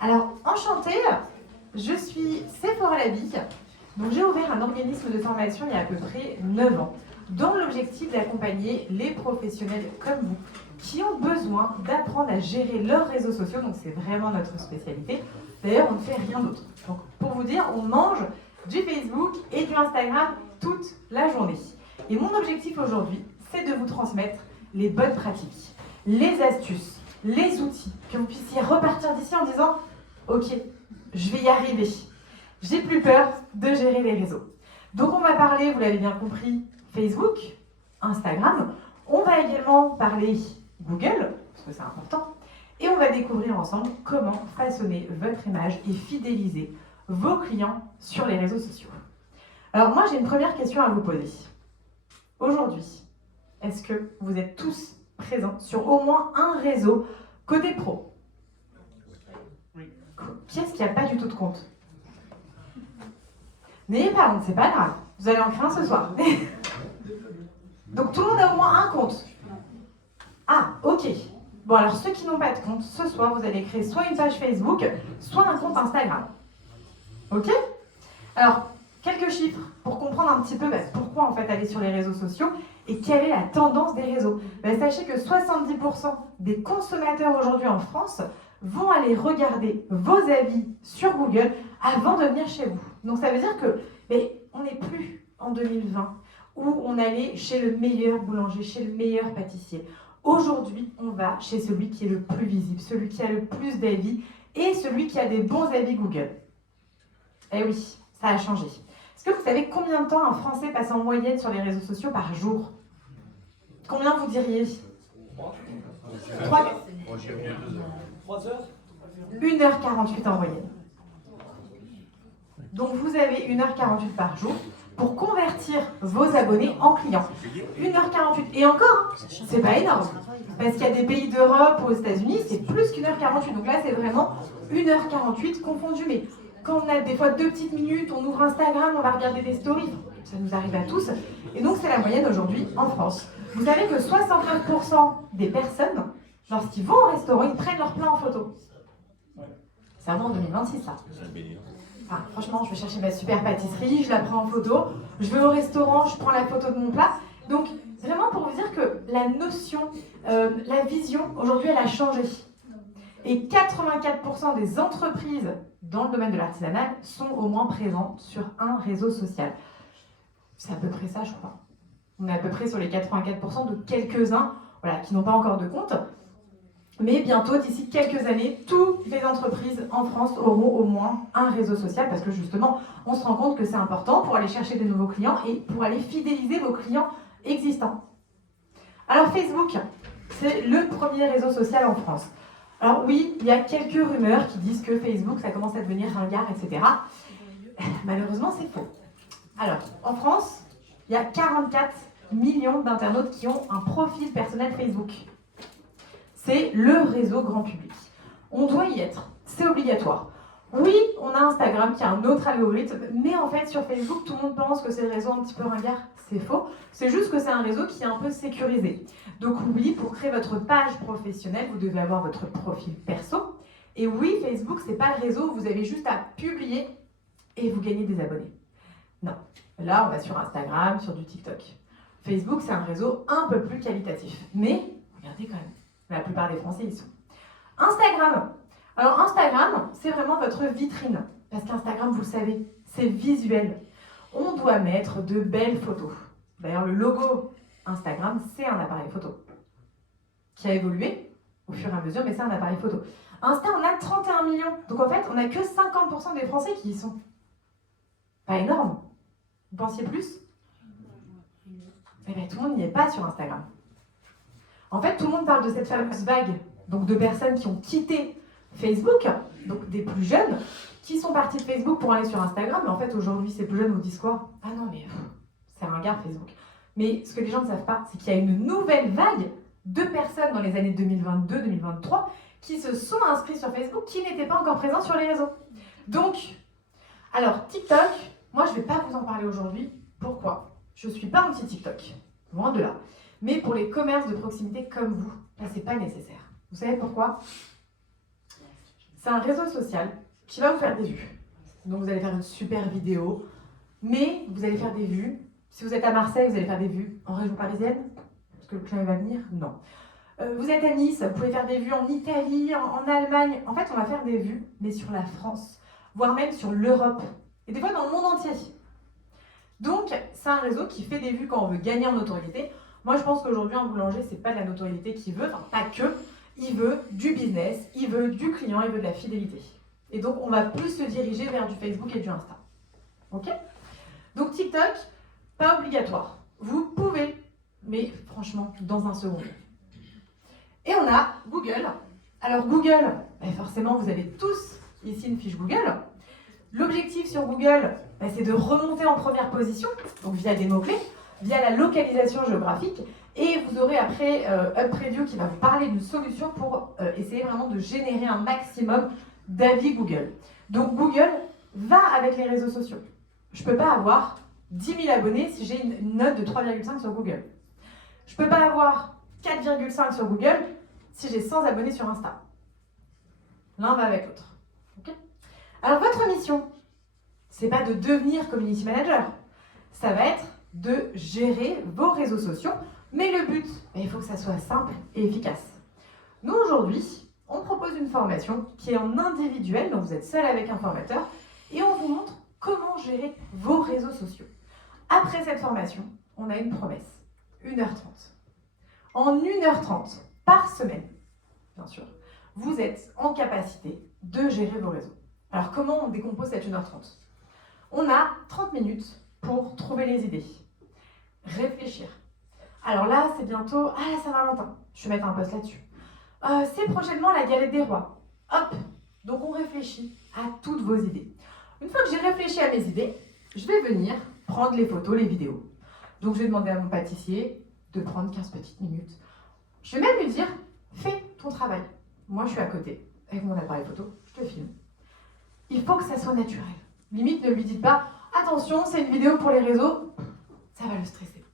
Alors, enchantée, je suis Sephora Labic. Donc, j'ai ouvert un organisme de formation il y a à peu près 9 ans, dont l'objectif d'accompagner les professionnels comme vous qui ont besoin d'apprendre à gérer leurs réseaux sociaux. Donc, c'est vraiment notre spécialité. D'ailleurs, on ne fait rien d'autre. Donc, pour vous dire, on mange du Facebook et du Instagram toute la journée. Et mon objectif aujourd'hui, c'est de vous transmettre les bonnes pratiques, les astuces, les outils, que vous puissiez repartir d'ici en disant « Ok, je vais y arriver. J'ai plus peur de gérer les réseaux. » Donc on va parler, vous l'avez bien compris, Facebook, Instagram. On va également parler Google, parce que c'est important. Et on va découvrir ensemble comment façonner votre image et fidéliser vos clients sur les réseaux sociaux. Alors moi, j'ai une première question à vous poser. Aujourd'hui, est-ce que vous êtes tous présents sur au moins un réseau côté pro? Oui. Qui est-ce qui n'a pas du tout de compte? N'ayez pas honte, c'est pas grave. Vous allez en créer un ce soir. Donc tout le monde a au moins un compte. Ah, ok. Bon, alors ceux qui n'ont pas de compte, ce soir, vous allez créer soit une page Facebook, soit un compte Instagram. Ok? Alors, quelques chiffres pour comprendre un petit peu pourquoi en fait aller sur les réseaux sociaux et quelle est la tendance des réseaux. Sachez que 70% des consommateurs aujourd'hui en France vont aller regarder vos avis sur Google avant de venir chez vous. Donc ça veut dire que on n'est plus en 2020 où on allait chez le meilleur boulanger, chez le meilleur pâtissier. Aujourd'hui, on va chez celui qui est le plus visible, celui qui a le plus d'avis et celui qui a des bons avis Google. Eh oui, ça a changé. Est-ce que vous savez combien de temps un Français passe en moyenne sur les réseaux sociaux par jour? Combien vous diriez? 3 heures 1h48 en moyenne. Donc vous avez 1h48 par jour pour convertir vos abonnés en clients. 1h48. Et encore, c'est pas énorme. Parce qu'il y a des pays d'Europe ou aux États-Unis, c'est plus qu'1h48. Donc là, c'est vraiment 1h48 confondu. Mais quand on a des fois 2 petites minutes, on ouvre Instagram, on va regarder des stories. Ça nous arrive à tous. Et donc, c'est la moyenne aujourd'hui en France. Vous savez que 69% des personnes, lorsqu'ils vont au restaurant, ils prennent leur plat en photo. C'est vraiment en 2026, ça. Enfin, franchement, je vais chercher ma super pâtisserie, je la prends en photo. Je vais au restaurant, je prends la photo de mon plat. Donc, vraiment pour vous dire que la notion, la vision, aujourd'hui, elle a changé. Et 84% des entreprises dans le domaine de l'artisanal sont au moins présentes sur un réseau social. C'est à peu près ça, je crois. On est à peu près sur les 84% de quelques-uns qui n'ont pas encore de compte. Mais bientôt, d'ici quelques années, toutes les entreprises en France auront au moins un réseau social parce que justement, on se rend compte que c'est important pour aller chercher de nouveaux clients et pour aller fidéliser vos clients existants. Alors Facebook, c'est le premier réseau social en France. Alors oui, il y a quelques rumeurs qui disent que Facebook, ça commence à devenir ringard, etc. Malheureusement, c'est faux. Alors, en France, il y a 44 millions d'internautes qui ont un profil personnel Facebook. C'est le réseau grand public. On doit y être, c'est obligatoire. Oui, on a Instagram qui a un autre algorithme, mais en fait sur Facebook, tout le monde pense que c'est le réseau un petit peu ringard. C'est faux, c'est juste que c'est un réseau qui est un peu sécurisé. Donc oui, pour créer votre page professionnelle, vous devez avoir votre profil perso. Et oui, Facebook, c'est pas le réseau où vous avez juste à publier et vous gagnez des abonnés. Non, là on va sur Instagram, sur du TikTok. Facebook, c'est un réseau un peu plus qualitatif. Mais, regardez quand même. La plupart des Français y sont. Instagram. Alors Instagram, c'est vraiment votre vitrine. Parce qu'Instagram, vous le savez, c'est visuel. On doit mettre de belles photos. D'ailleurs, le logo Instagram, c'est un appareil photo qui a évolué au fur et à mesure, mais c'est un appareil photo. Insta, on a 31 millions. Donc en fait, on n'a que 50% des Français qui y sont. Pas énorme. Vous pensiez plus? Eh bien, tout le monde n'y est pas sur Instagram. En fait, tout le monde parle de cette fameuse vague donc de personnes qui ont quitté Facebook, donc des plus jeunes, qui sont partis de Facebook pour aller sur Instagram. Mais en fait, aujourd'hui, ces plus jeunes vous disent quoi? Ah non, mais c'est ringard Facebook. Mais ce que les gens ne savent pas, c'est qu'il y a une nouvelle vague de personnes dans les années 2022-2023 qui se sont inscrits sur Facebook, qui n'étaient pas encore présents sur les réseaux. Donc, alors TikTok, moi je ne vais pas vous en parler aujourd'hui. Pourquoi? Je ne suis pas anti-TikTok, loin de là. Mais pour les commerces de proximité comme vous, là, c'est pas nécessaire. Vous savez pourquoi? c'est un réseau social qui va vous faire des vues. Donc vous allez faire une super vidéo, mais vous allez faire des vues. Si vous êtes à Marseille, vous allez faire des vues en région parisienne, parce que le client va venir. Non. Vous êtes à Nice, vous pouvez faire des vues en Italie, en Allemagne. En fait, on va faire des vues, mais sur la France, voire même sur l'Europe, et des fois dans le monde entier. Donc, c'est un réseau qui fait des vues quand on veut gagner en notoriété. Moi, je pense qu'aujourd'hui, un boulanger, c'est pas de la notoriété qu'il veut, enfin, pas que. Il veut du business, il veut du client, il veut de la fidélité. Et donc, on va plus se diriger vers du Facebook et du Insta. Ok? Donc, TikTok, pas obligatoire. Vous pouvez, mais franchement, dans un second. Et on a Google. Alors, Google, forcément, vous avez tous ici une fiche Google. L'objectif sur Google, c'est de remonter en première position, donc via des mots-clés, via la localisation géographique, et vous aurez après UpPreview qui va vous parler d'une solution pour essayer vraiment de générer un maximum d'avis Google. Donc Google va avec les réseaux sociaux. Je ne peux pas avoir 10 000 abonnés si j'ai une note de 3,5 sur Google. Je ne peux pas avoir 4,5 sur Google si j'ai 100 abonnés sur Insta. L'un va avec l'autre. Okay. Alors votre mission, c'est pas de devenir community manager, ça va être de gérer vos réseaux sociaux, mais le but, il faut que ça soit simple et efficace. Nous aujourd'hui, on propose une formation qui est en individuel, donc vous êtes seul avec un formateur, et on vous montre comment gérer vos réseaux sociaux. Après cette formation, on a une promesse, 1h30. En 1h30 par semaine, bien sûr, vous êtes en capacité de gérer vos réseaux. Alors comment on décompose cette 1h30 ? On a 30 minutes pour trouver les idées, réfléchir. Alors là, c'est bientôt la Saint-Valentin. Je vais mettre un post là-dessus. C'est prochainement la galette des rois. Hop. Donc on réfléchit à toutes vos idées. Une fois que j'ai réfléchi à mes idées, je vais venir prendre les photos, les vidéos. Donc je vais demander à mon pâtissier de prendre 15 petites minutes. Je vais même lui dire, fais ton travail. Moi, je suis à côté, avec mon appareil photo, je te filme. Il faut que ça soit naturel. Limite, ne lui dites pas, attention, c'est une vidéo pour les réseaux, ça va le stresser.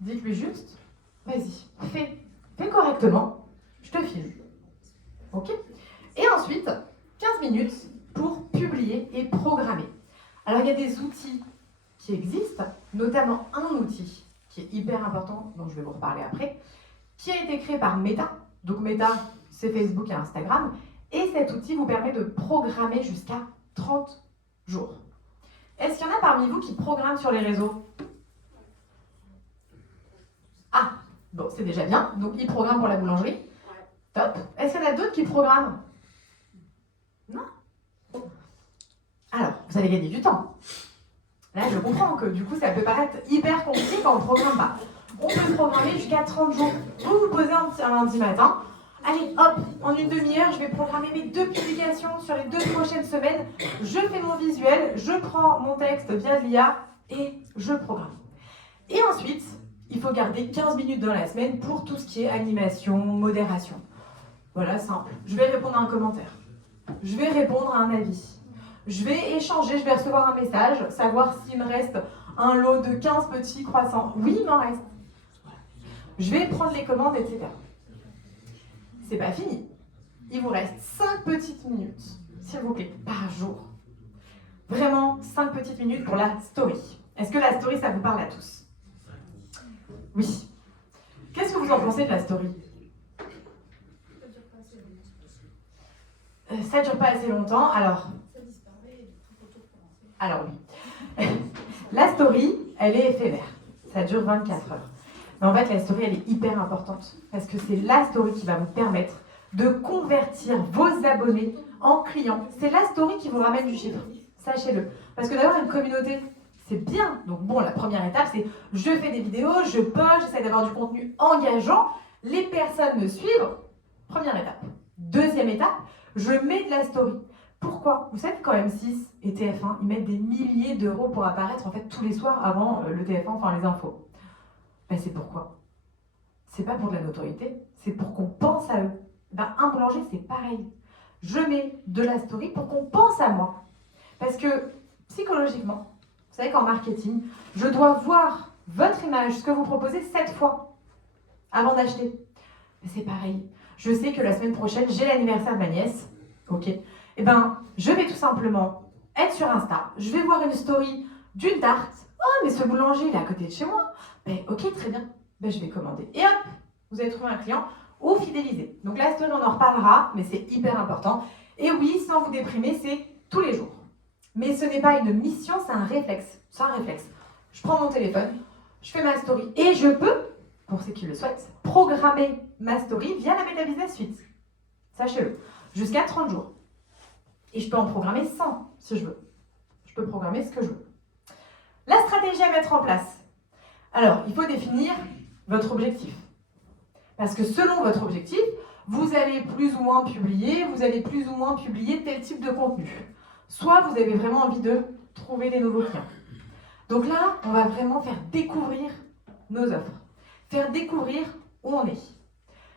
Dites-lui juste, vas-y, fais correctement, je te filme. Ok ? Et ensuite, 15 minutes pour publier et programmer. Alors, il y a des outils qui existent, notamment un outil qui est hyper important, dont je vais vous reparler après, qui a été créé par Meta. Donc Meta, c'est Facebook et Instagram. Et cet outil vous permet de programmer jusqu'à 30 jours. Est-ce qu'il y en a parmi vous qui programment sur les réseaux ? Ah, bon, c'est déjà bien. Donc, ils programment pour la boulangerie. Top. Est-ce qu'il y en a d'autres qui programment ? Non ? Alors, vous allez gagner du temps. Là, je comprends que du coup, ça peut paraître hyper compliqué quand on ne programme pas. On peut programmer jusqu'à 30 jours. Vous vous posez un lundi matin. Allez, hop, en une demi-heure, je vais programmer mes 2 publications sur les 2 prochaines semaines. Je fais mon visuel, je prends mon texte via de l'IA et je programme. Et ensuite, il faut garder 15 minutes dans la semaine pour tout ce qui est animation, modération. Voilà, simple. Je vais répondre à un commentaire. Je vais répondre à un avis. Je vais échanger, je vais recevoir un message, savoir s'il me reste un lot de 15 petits croissants. Oui, il m'en reste. Je vais prendre les commandes, etc. C'est pas fini. Il vous reste 5 petites minutes, s'il vous plaît, par jour. Vraiment, 5 petites minutes pour la story. Est-ce que la story, ça vous parle à tous ? Oui. Qu'est-ce que vous en pensez de la story ? Ça dure pas assez longtemps, alors oui. La story, elle est éphémère. Ça dure 24 heures. Mais en fait, la story, elle est hyper importante parce que c'est la story qui va vous permettre de convertir vos abonnés en clients. C'est la story qui vous ramène du chiffre. Sachez-le. Parce que d'avoir une communauté, c'est bien. Donc bon, la première étape, c'est je fais des vidéos, je poste, j'essaie d'avoir du contenu engageant. Les personnes me suivent. Première étape. Deuxième étape, je mets de la story. Pourquoi ? Vous savez, quand M6 et TF1, ils mettent des milliers d'euros pour apparaître en fait tous les soirs avant le TF1, enfin les infos. C'est pourquoi ? C'est pas pour de la notoriété, c'est pour qu'on pense à eux. Un boulanger, c'est pareil. Je mets de la story pour qu'on pense à moi. Parce que psychologiquement, vous savez qu'en marketing, je dois voir votre image, ce que vous proposez 7 fois avant d'acheter. C'est pareil. Je sais que la semaine prochaine, j'ai l'anniversaire de ma nièce. Ok. Eh ben, je vais tout simplement être sur Insta, je vais voir une story d'une tarte. Oh, mais ce boulanger, il est à côté de chez moi. Ben, ok, très bien. Ben, je vais commander. Et hop, vous avez trouvé un client ou fidélisé. Donc la story, on en reparlera, mais c'est hyper important. Et oui, sans vous déprimer, c'est tous les jours. Mais ce n'est pas une mission, c'est un réflexe. C'est un réflexe. Je prends mon téléphone, je fais ma story et je peux, pour ceux qui le souhaitent, programmer ma story via la Meta Business Suite. Sachez-le. Jusqu'à 30 jours. Et je peux en programmer 100 si je veux. Je peux programmer ce que je veux. La stratégie à mettre en place. Alors, il faut définir votre objectif. Parce que selon votre objectif, vous allez plus ou moins publier, tel type de contenu. Soit vous avez vraiment envie de trouver des nouveaux clients. Donc là, on va vraiment faire découvrir nos offres. Faire découvrir où on est.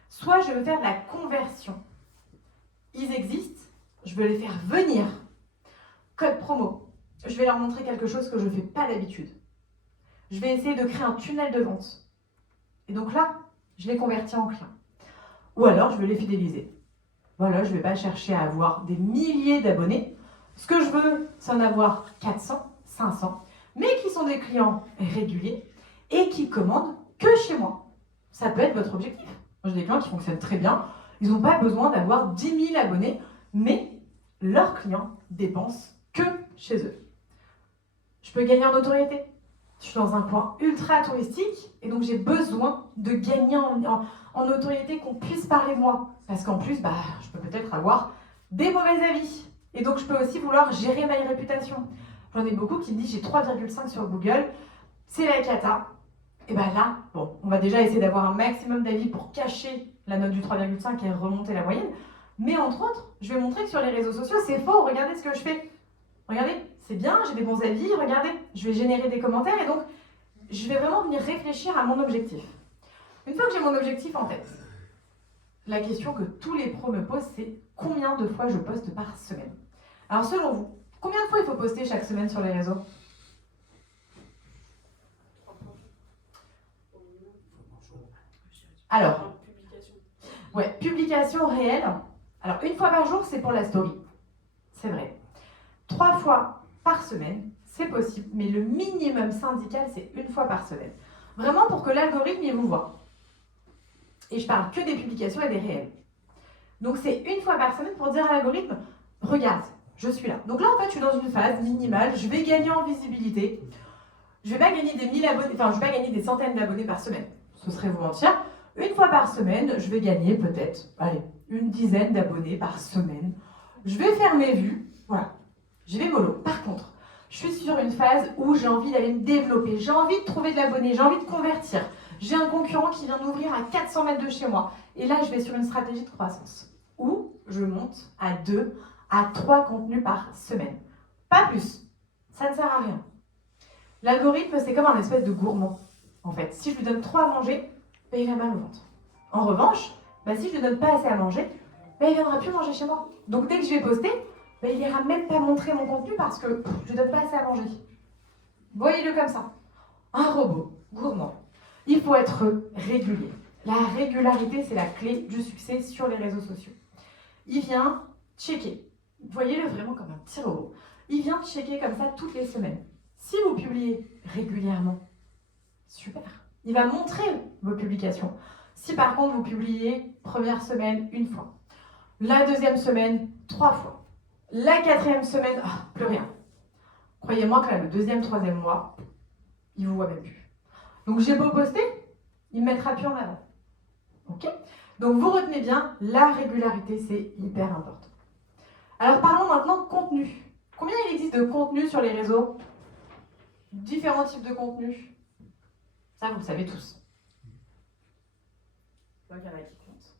Soit je veux faire de la conversion. Ils existent, je veux les faire venir. Code promo. Je vais leur montrer quelque chose que je ne fais pas d'habitude. Je vais essayer de créer un tunnel de vente. Et donc là, je les convertis en clients. Ou alors, je vais les fidéliser. Voilà, je ne vais pas chercher à avoir des milliers d'abonnés. Ce que je veux, c'est en avoir 400, 500, mais qui sont des clients réguliers et qui commandent que chez moi. Ça peut être votre objectif. Moi, j'ai des clients qui fonctionnent très bien. Ils n'ont pas besoin d'avoir 10 000 abonnés, mais leurs clients dépensent que chez eux. Je peux gagner en notoriété. Je suis dans un coin ultra touristique et donc j'ai besoin de gagner en notoriété, qu'on puisse parler de moi. Parce qu'en plus, je peux peut-être avoir des mauvais avis. Et donc je peux aussi vouloir gérer ma réputation. J'en ai beaucoup qui me disent j'ai 3,5 sur Google, c'est la cata. Et bien là, bon, on va déjà essayer d'avoir un maximum d'avis pour cacher la note du 3,5 et remonter la moyenne. Mais entre autres, je vais montrer que sur les réseaux sociaux, c'est faux, regardez ce que je fais. Regardez, c'est bien, j'ai des bons avis, regardez, je vais générer des commentaires et donc je vais vraiment venir réfléchir à mon objectif. Une fois que j'ai mon objectif en tête, la question que tous les pros me posent, c'est combien de fois je poste par semaine? Alors selon vous, combien de fois il faut poster chaque semaine sur les réseaux? Alors, publication réelle. Alors, une fois par jour, c'est pour la story. C'est vrai. 3 fois par semaine, c'est possible, mais le minimum syndical, c'est 1 fois par semaine. Vraiment pour que l'algorithme, il vous voit. Et je parle que des publications et des réels. Donc, c'est 1 fois par semaine pour dire à l'algorithme, regarde, je suis là. Donc là, en fait, je suis dans une phase minimale, je vais gagner en visibilité. Je ne vais pas gagner des 1000 abonnés, je ne vais pas gagner des centaines d'abonnés par semaine. Ce serait vous mentir. 1 fois par semaine, je vais gagner peut-être, une dizaine d'abonnés par semaine. Je vais faire mes vues, voilà. Je vais mollo. Par contre, je suis sur une phase où j'ai envie d'aller me développer, j'ai envie de trouver de l'abonné, j'ai envie de convertir. J'ai un concurrent qui vient d'ouvrir à 400 mètres de chez moi. Et là, je vais sur une stratégie de croissance où je monte à 2 à 3 contenus par semaine. Pas plus. Ça ne sert à rien. L'algorithme, c'est comme un espèce de gourmand. En fait, si je lui donne trop à manger, il a mal au ventre. En revanche, si je lui donne pas assez à manger, il ne viendra plus manger chez moi. Donc dès que je vais poster, il n'ira même pas montrer mon contenu parce que je ne donne pas assez à manger. Voyez-le comme ça. Un robot gourmand. Il faut être régulier. La régularité, c'est la clé du succès sur les réseaux sociaux. Il vient checker. Voyez-le vraiment comme un petit robot. Il vient checker comme ça toutes les semaines. Si vous publiez régulièrement, super. Il va montrer vos publications. Si par contre vous publiez première semaine 1 fois, la deuxième semaine 3 fois, la 4e semaine, plus rien. Croyez-moi que là, le 2e, 3e mois, il ne vous voit même plus. Donc j'ai beau poster, il ne me mettra plus en avant. Ok? Donc vous retenez bien, la régularité, c'est hyper important. Alors parlons maintenant de contenu. Combien il existe de contenu sur les réseaux? Différents types de contenus. Ça, vous le savez tous. Je vois qu'il y en a qui comptent.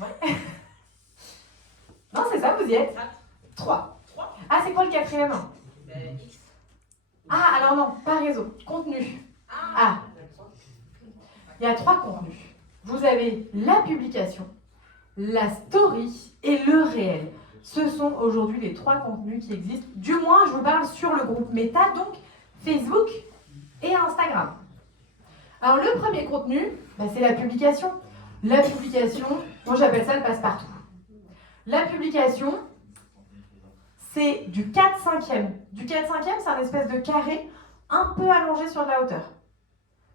Ouais. Non, c'est ça, vous y êtes. 3. Ah, c'est quoi le 4e? X. Ah, alors non, pas réseau. Contenu. Ah. Il y a 3 contenus. Vous avez la publication, la story et le réel. Ce sont aujourd'hui les 3 contenus qui existent. Du moins, je vous parle sur le groupe Meta, donc Facebook et Instagram. Alors, le premier contenu, c'est la publication. La publication, moi j'appelle ça le passe-partout. La publication, c'est du 4/5e. Du 4/5e, c'est un espèce de carré un peu allongé sur de la hauteur.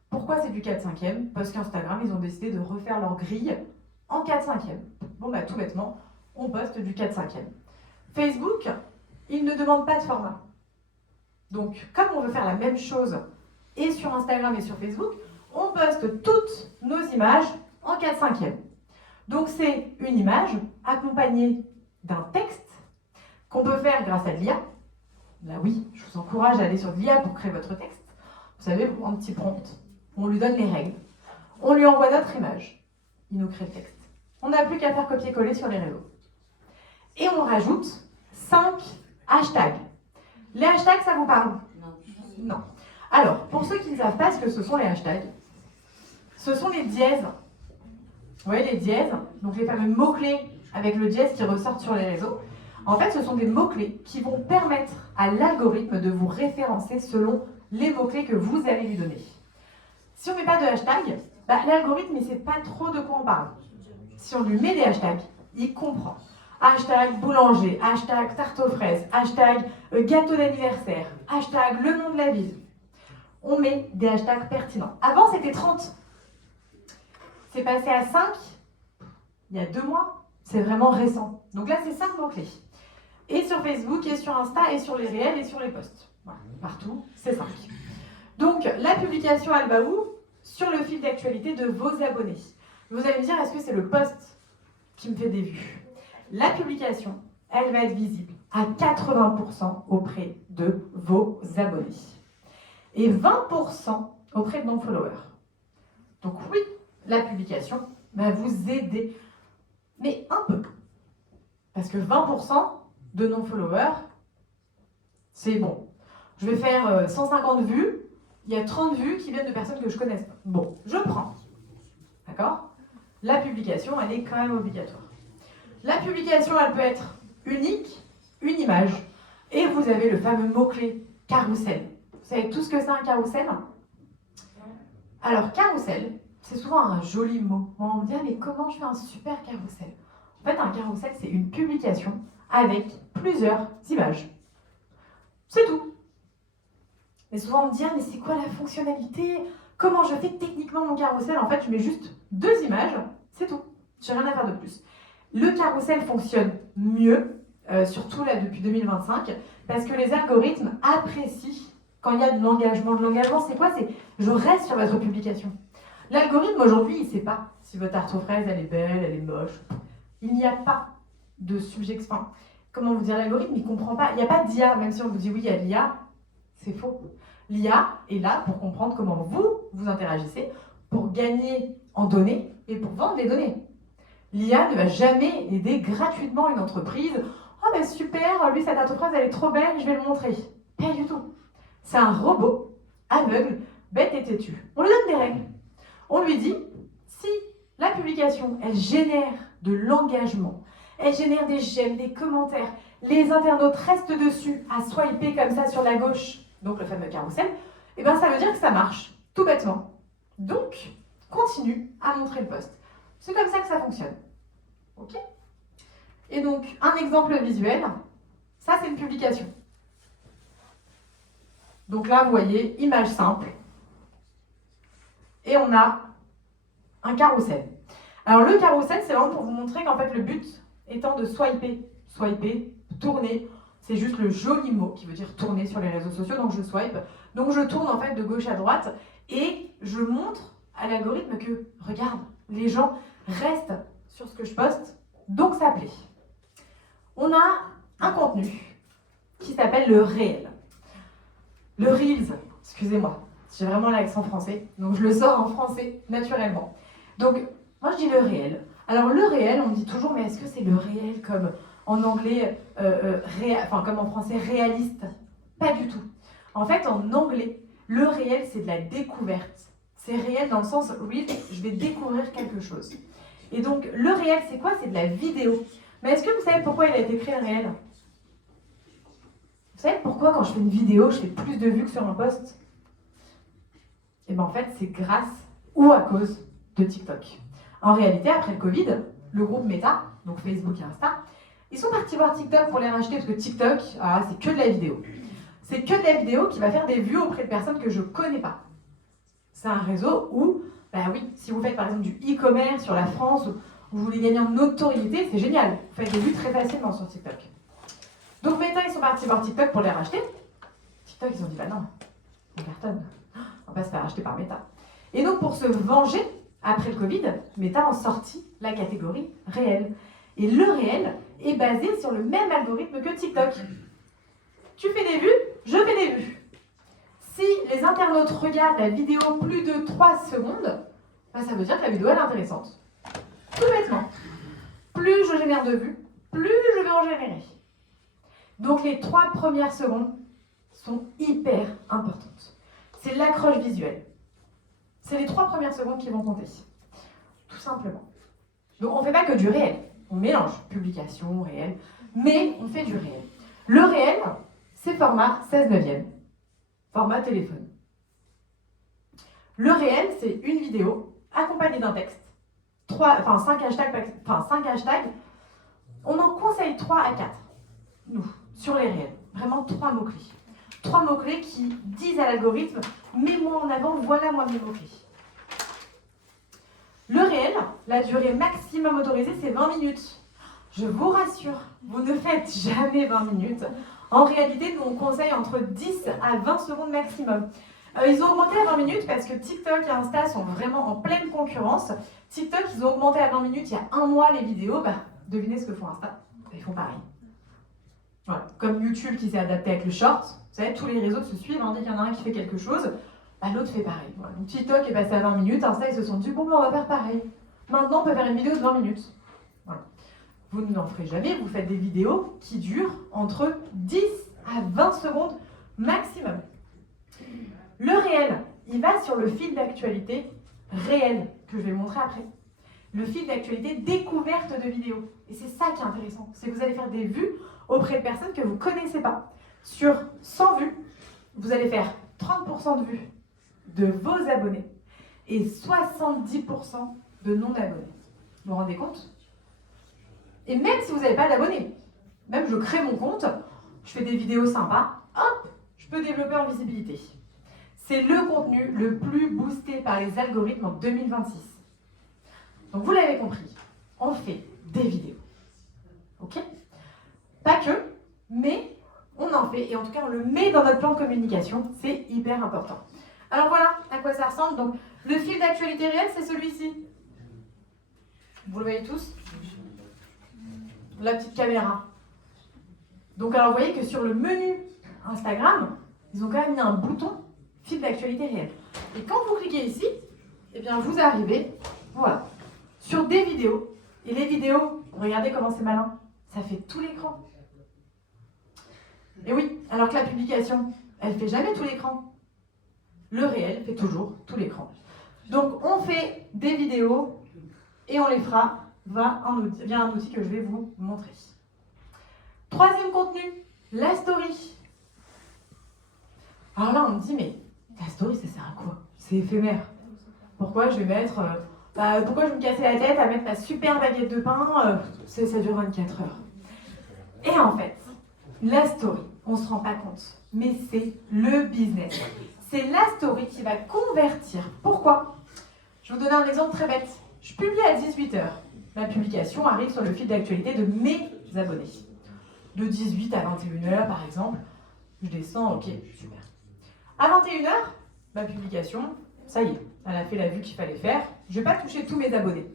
Pourquoi c'est du 4/5e? Parce qu'Instagram, ils ont décidé de refaire leur grille en 4/5e. Bon, bah tout bêtement, on poste du 4/5e. Facebook, il ne demande pas de format. Donc, comme on veut faire la même chose et sur Instagram et sur Facebook, on poste toutes nos images en 4/5e. Donc, c'est une image accompagnée d'un texte qu'on peut faire grâce à de l'IA. Là oui, je vous encourage à aller sur de l'IA pour créer votre texte. Vous savez, un petit prompt, on lui donne les règles, on lui envoie notre image, il nous crée le texte. On n'a plus qu'à faire copier-coller sur les réseaux. Et on rajoute 5 hashtags. Les hashtags, ça vous parle? Non. Alors, pour ceux qui ne savent pas ce que ce sont les hashtags, ce sont les dièses. Vous voyez les dièses, donc les fameux mots-clés avec le dièse qui ressortent sur les réseaux. En fait, ce sont des mots-clés qui vont permettre à l'algorithme de vous référencer selon les mots-clés que vous allez lui donner. Si on ne met pas de hashtag, l'algorithme ne sait pas trop de quoi on parle. Si on lui met des hashtags, il comprend. Hashtag boulanger, hashtag tarte aux fraises, hashtag gâteau d'anniversaire, hashtag le nom de la ville. On met des hashtags pertinents. Avant, c'était 30. C'est passé à 5 il y a 2 mois. C'est vraiment récent. Donc là, c'est 5 mots-clés. Et sur Facebook, et sur Insta, et sur les réels, et sur les posts. Voilà, partout, c'est 5. Donc, la publication, elle va où? Sur le fil d'actualité de vos abonnés. Vous allez me dire, est-ce que c'est le post qui me fait des vues? La publication, elle va être visible à 80% auprès de vos abonnés. Et 20% auprès de non-followers. Donc oui, la publication va vous aider, mais un peu. Parce que 20% de non-followers, c'est bon. Je vais faire 150 vues, il y a 30 vues qui viennent de personnes que je connaisse pas. Bon, je prends. D'accord? La publication, elle est quand même obligatoire. La publication, elle peut être unique, une image. Et vous avez le fameux mot-clé carrousel. Vous savez tout ce que c'est un carrousel? Alors, carrousel, c'est souvent un joli mot. On me dit, mais comment je fais un super carrousel? En fait, un carrousel, c'est une publication avec plusieurs images. C'est tout. Mais souvent, on me dit, mais c'est quoi la fonctionnalité? Comment je fais techniquement mon carrousel? En fait, je mets juste 2 images, c'est tout. J'ai rien à faire de plus. Le carrousel fonctionne mieux, surtout là depuis 2025, parce que les algorithmes apprécient quand il y a de l'engagement. De l'engagement, c'est quoi? C'est je reste sur votre publication. L'algorithme aujourd'hui, il ne sait pas si votre tarte aux fraises, elle est belle, elle est moche. Il n'y a pas de subjection. Enfin, comment vous dire, l'algorithme, il ne comprend pas. Il n'y a pas d'IA, même si on vous dit oui, il y a l'IA, c'est faux. L'IA est là pour comprendre comment vous interagissez, pour gagner en données et pour vendre des données. L'IA ne va jamais aider gratuitement une entreprise. Oh ben super, lui sa tarte aux fraises elle est trop belle, je vais le montrer. Pas du tout. C'est un robot, aveugle, bête et têtu. On lui donne des règles. On lui dit, si la publication, elle génère de l'engagement, elle génère des j'aime, des commentaires, les internautes restent dessus à swiper comme ça sur la gauche, donc le fameux carrousel, et ben ça veut dire que ça marche, tout bêtement. Donc, continue à montrer le post. C'est comme ça que ça fonctionne. Ok? Et donc, un exemple visuel, ça c'est une publication. Donc là, vous voyez, image simple. Et on a un carrousel. Alors le carrousel, c'est vraiment pour vous montrer qu'en fait, le but étant de swiper. Swiper, tourner, c'est juste le joli mot qui veut dire tourner sur les réseaux sociaux. Donc je swipe. Donc je tourne en fait de gauche à droite et je montre à l'algorithme que, regarde, les gens restent sur ce que je poste, donc ça plaît. On a un contenu qui s'appelle le réel. Le Reels, excusez-moi, j'ai vraiment l'accent français, donc je le sors en français naturellement. Donc, moi je dis le réel. Alors le réel, on me dit toujours, mais est-ce que c'est le réel comme en anglais, comme en français, réaliste? Pas du tout. En fait, en anglais, le réel, c'est de la découverte. C'est réel dans le sens, real, je vais découvrir quelque chose. Et donc, le réel, c'est quoi? C'est de la vidéo. Mais est-ce que vous savez pourquoi il a été créé le réel? Vous savez pourquoi quand je fais une vidéo, je fais plus de vues que sur un post? Et bien en fait, c'est grâce ou à cause de TikTok. En réalité, après le Covid, le groupe Meta, donc Facebook et Insta, Ils sont partis voir TikTok pour les racheter parce que TikTok, c'est que de la vidéo. C'est que de la vidéo qui va faire des vues auprès de personnes que je ne connais pas. C'est un réseau où, bah oui, si vous faites par exemple du e-commerce sur la France, ou vous voulez gagner en notoriété, c'est génial. Vous faites des vues très facilement sur TikTok. Donc Meta, ils sont partis voir TikTok pour les racheter. TikTok, ils ont dit, bah non, on cartonne. On va pas se faire racheter par Meta. Et donc pour se venger, après le Covid, Meta a sorti la catégorie réel. Et le réel est basé sur le même algorithme que TikTok. Tu fais des vues, je fais des vues. Si les internautes regardent la vidéo plus de 3 secondes, bah ça veut dire que la vidéo est intéressante. Tout bêtement. Plus je génère de vues, plus je vais en générer. Donc les 3 premières secondes sont hyper importantes. C'est l'accroche visuelle. C'est les 3 premières secondes qui vont compter. Tout simplement. Donc on ne fait pas que du réel. On mélange publication, réel, mais on fait du réel. Le réel, c'est format 16/9, format téléphone. Le réel, c'est une vidéo accompagnée d'un texte, 5 hashtags. On en conseille 3 à 4, nous, sur les réels. Vraiment 3 mots-clés. 3 mots-clés qui disent à l'algorithme, mets-moi en avant, voilà moi mes mots-clés. Le réel, la durée maximum autorisée, c'est 20 minutes. Je vous rassure, vous ne faites jamais 20 minutes. En réalité, nous, on conseille entre 10 à 20 secondes maximum. Ils ont augmenté à 20 minutes parce que TikTok et Insta sont vraiment en pleine concurrence. TikTok, ils ont augmenté à 20 minutes il y a 1 mois les vidéos. Devinez ce que font Insta. Ils font pareil. Voilà. Comme YouTube qui s'est adapté avec le short. Vous savez, tous les réseaux se suivent. Dès qu'il y en a un qui fait quelque chose, l'autre fait pareil. Voilà. Donc TikTok est passé à 20 minutes. Insta, ils se sont dit, bon, on va faire pareil. Maintenant, on peut faire une vidéo de 20 minutes. Voilà. Vous n'en ferez jamais. Vous faites des vidéos qui durent entre 10 à 20 secondes maximum. Le réel, il va sur le fil d'actualité réel, que je vais montrer après. Le fil d'actualité découverte de vidéos. Et c'est ça qui est intéressant. C'est que vous allez faire des vues auprès de personnes que vous ne connaissez pas. Sur 100 vues, vous allez faire 30% de vues de vos abonnés et 70% de non-abonnés. Vous vous rendez compte? Et même si vous n'avez pas d'abonnés, même je crée mon compte, je fais des vidéos sympas, hop, je peux développer en visibilité. C'est le contenu le plus boosté par les algorithmes en 2026. Donc vous l'avez compris, on fait des vidéos. Ok? Pas que, mais on en fait, et en tout cas on le met dans notre plan de communication, c'est hyper important. Alors voilà à quoi ça ressemble. Donc le fil d'actualité réel, c'est celui-ci. Vous le voyez tous? La petite caméra. Donc alors vous voyez que sur le menu Instagram, ils ont quand même mis un bouton fil d'actualité réel. Et quand vous cliquez ici, eh bien vous arrivez, voilà, sur des vidéos. Et les vidéos, regardez comment c'est malin, ça fait tout l'écran. Et oui, alors que la publication, elle fait jamais tout l'écran. Le réel fait toujours tout l'écran. Donc on fait des vidéos et on les fera via un outil que je vais vous montrer. Troisième contenu, la story. Alors là, on me dit, mais la story, ça sert à quoi? C'est éphémère. Pourquoi je vais mettre... pourquoi je vais me casser la tête à mettre ma super baguette de pain ça dure 24 heures. Et en fait, la story, on ne se rend pas compte, mais c'est le business. C'est la story qui va convertir. Pourquoi? Je vais vous donner un exemple très bête. Je publie à 18h. Ma publication arrive sur le fil d'actualité de mes abonnés. De 18 à 21h, par exemple, je descends, ok, super. À 21h, ma publication, ça y est, elle a fait la vue qu'il fallait faire. Je ne vais pas toucher tous mes abonnés.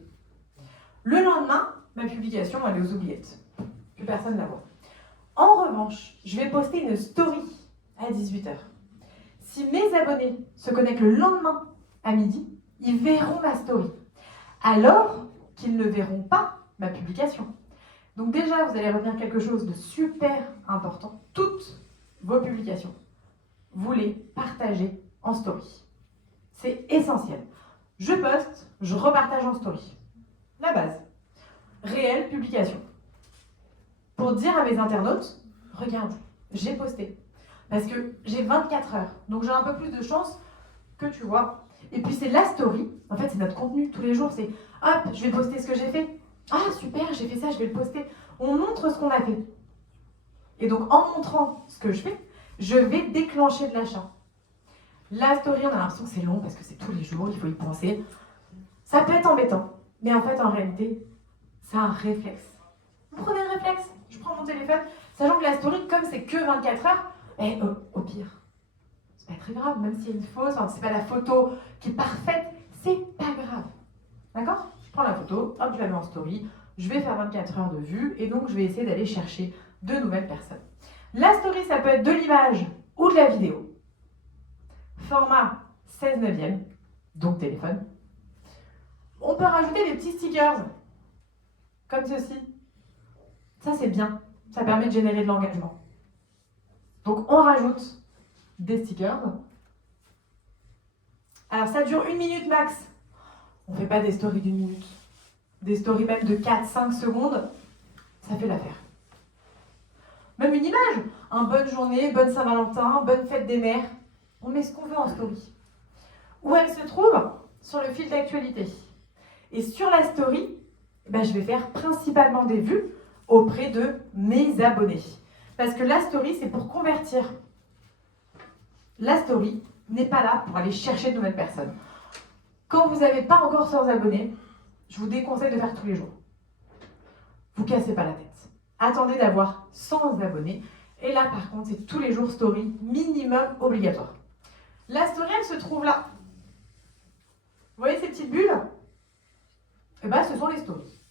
Le lendemain, ma publication, elle est aux oubliettes. Plus personne ne la voit. En revanche, je vais poster une story à 18h. Si mes abonnés se connectent le lendemain à midi, ils verront ma story. Alors qu'ils ne verront pas ma publication. Donc déjà, vous allez retenir quelque chose de super important. Toutes vos publications, vous les partagez en story. C'est essentiel. Je poste, je repartage en story. La base. Réelle publication. Pour dire à mes internautes, regarde, j'ai posté. Parce que j'ai 24 heures. Donc j'ai un peu plus de chance que tu vois. Et puis c'est la story. En fait, c'est notre contenu tous les jours. C'est hop, je vais poster ce que j'ai fait. Ah super, j'ai fait ça, je vais le poster. On montre ce qu'on a fait. Et donc, en montrant ce que je fais, je vais déclencher de l'achat. La story, on a l'impression que c'est long parce que c'est tous les jours, il faut y penser. Ça peut être embêtant, mais en fait, en réalité, c'est un réflexe. Vous prenez le réflexe, je prends mon téléphone, sachant que la story, comme c'est que 24 heures, au pire, c'est pas très grave, même s'il y a une fausse, enfin, c'est pas la photo qui est parfaite, c'est pas grave. D'accord? Je prends la photo, hop, je la mets en story, je vais faire 24 heures de vue, et donc je vais essayer d'aller chercher de nouvelles personnes. La story, ça peut être de l'image ou de la vidéo. Format 16/9, donc téléphone. On peut rajouter des petits stickers, comme ceci. Ça, c'est bien. Ça permet de générer de l'engagement. Donc, on rajoute des stickers. Alors, ça dure 1 minute max. On ne fait pas des stories d'1 minute. Des stories même de 4-5 secondes, ça fait l'affaire. Même une image. Un bonne journée, bonne Saint-Valentin, bonne fête des mères. On met ce qu'on veut en story. Où elle se trouve? Sur le fil d'actualité. Et sur la story, je vais faire principalement des vues auprès de mes abonnés. Parce que la story, c'est pour convertir. La story n'est pas là pour aller chercher de nouvelles personnes. Quand vous n'avez pas encore 100 abonnés, je vous déconseille de faire tous les jours. Vous cassez pas la tête. Attendez d'avoir 100 abonnés. Et là, par contre, c'est tous les jours story, minimum obligatoire. La story, elle se trouve là. Vous voyez ces petites bulles? Ce sont les stories.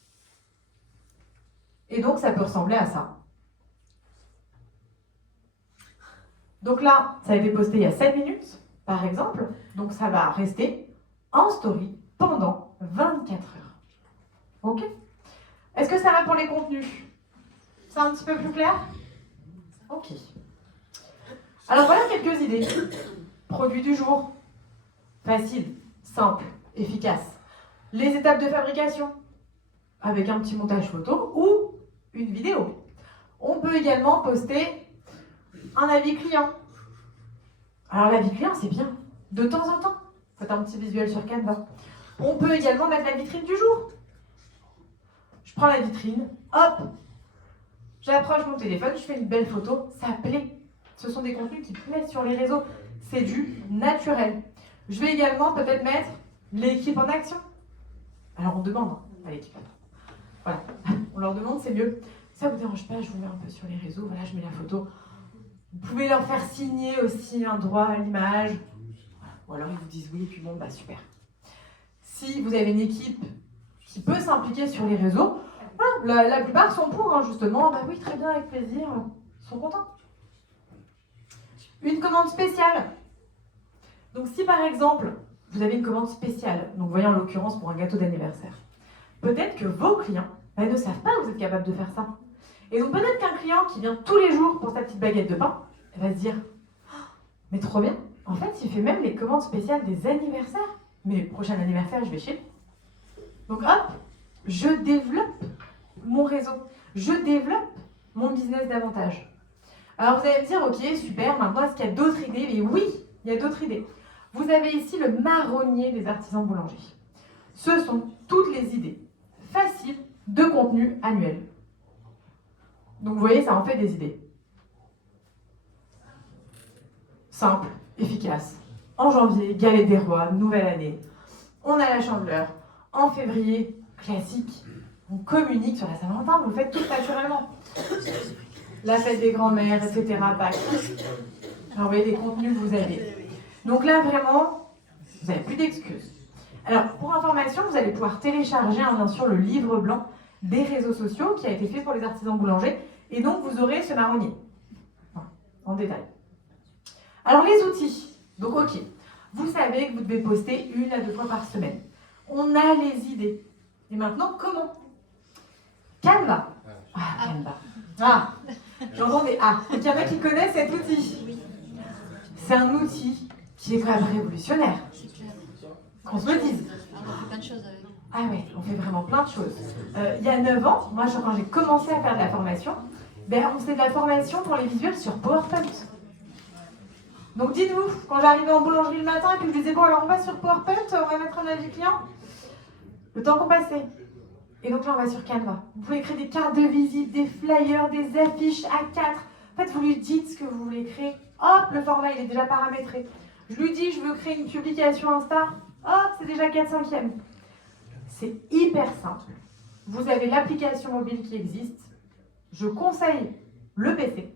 Et donc, ça peut ressembler à ça. Donc là, ça a été posté il y a 7 minutes, par exemple. Donc, ça va rester en story pendant 24 heures. Ok? Est-ce que ça va pour les contenus? C'est un petit peu plus clair? Ok. Alors, voilà quelques idées. Produit du jour. Facile, simple, efficace. Les étapes de fabrication, avec un petit montage photo ou une vidéo. On peut également poster un avis client. Alors l'avis client, c'est bien, de temps en temps. Faites un petit visuel sur Canva. On peut également mettre la vitrine du jour. Je prends la vitrine, hop, j'approche mon téléphone, je fais une belle photo, ça plaît. Ce sont des contenus qui plaisent sur les réseaux. C'est du naturel. Je vais également peut-être mettre l'équipe en action. Alors on demande à l'équipe. Voilà, on leur demande, c'est mieux. Ça vous dérange pas, je vous mets un peu sur les réseaux, voilà, je mets la photo. Vous pouvez leur faire signer aussi un droit à l'image. Voilà. Ou alors ils vous disent oui, et puis bon, super. Si vous avez une équipe qui peut s'impliquer sur les réseaux, voilà, la plupart sont pour, justement. Oui, très bien, avec plaisir, ils sont contents. Une commande spéciale. Donc si par exemple, vous avez une commande spéciale, donc voyez en l'occurrence pour un gâteau d'anniversaire, peut-être que vos clients ne savent pas que vous êtes capable de faire ça. Et donc peut-être qu'un client qui vient tous les jours pour sa petite baguette de pain, va se dire « Mais trop bien, en fait il fait même les commandes spéciales des anniversaires. Mais le prochain anniversaire, je vais chez lui. » Donc hop, je développe mon réseau, je développe mon business davantage. Alors vous allez me dire « Ok, super, maintenant est-ce qu'il y a d'autres idées ?» Mais oui, il y a d'autres idées. Vous avez ici le marronnier des artisans boulangers. Ce sont toutes les idées faciles de contenu annuel. Donc vous voyez, ça en fait des idées. Simple, efficace. En janvier, galette des rois, nouvelle année. On a la chandeleur. En février, classique. On communique sur la Saint-Valentin, vous le faites tout naturellement. La fête des grands-mères, etc. Pâques. Alors vous voyez les contenus que vous avez. Donc là, vraiment, vous n'avez plus d'excuses. Alors, pour information, vous allez pouvoir télécharger, bien sûr, le livre blanc des réseaux sociaux qui a été fait pour les artisans boulangers. Et donc, vous aurez ce marronnier. Voilà, en détail. Alors, les outils. Donc, ok. Vous savez que vous devez poster 1 à 2 fois par semaine. On a les idées. Et maintenant, comment? Canva. Canva. J'entends des A. Il y en a qui connaissent cet outil. C'est un outil qui est quand même révolutionnaire. Qu'on se le dise. On fait plein de choses avec. Ah oui, on fait vraiment plein de choses. Il y a 9 ans, moi quand j'ai commencé à faire de la formation, on faisait de la formation pour les visuels sur PowerPoint. Donc dites-vous, quand j'arrivais en boulangerie le matin et que je disais bon alors on va sur PowerPoint, on va mettre un avis client, le temps qu'on passait. Et donc là, on va sur Canva. Vous pouvez créer des cartes de visite, des flyers, des affiches A4. En fait, vous lui dites ce que vous voulez créer. Hop, le format, il est déjà paramétré. Je lui dis, je veux créer une publication Insta. Hop, c'est déjà 4/5e. C'est hyper simple. Vous avez l'application mobile qui existe. Je conseille le PC.